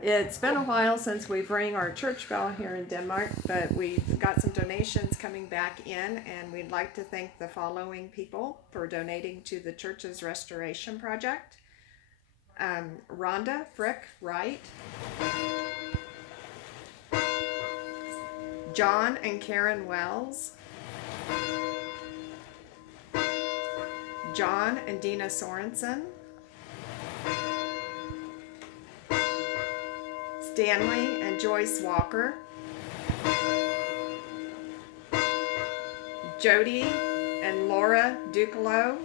It's been a while since we've rang our church bell here in Denmark, but we've got some donations coming back in, and we'd like to thank the following people for donating to the church's restoration project. Rhonda Frick Wright, John and Karen Wells, John and Dina Sorensen, Stanley and Joyce Walker, Jody and Laura Ducalo,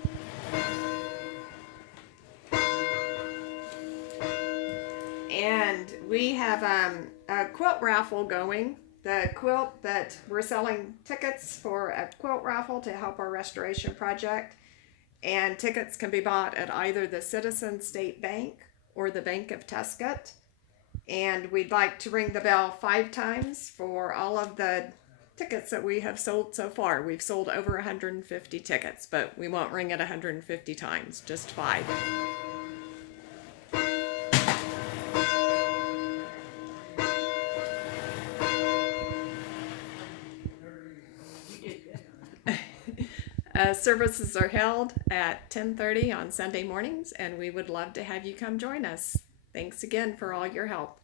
and we have a quilt raffle going. The quilt that we're selling tickets for a quilt raffle to help our restoration project, and tickets can be bought at either the Citizen State Bank or the Bank of Tuscot. And we'd like to ring the bell 5 times for all of the tickets that we have sold so far. We've sold over 150 tickets, but we won't ring it 150 times, just 5. Services are held at 10:30 on Sunday mornings, and we would love to have you come join us. Thanks again for all your help.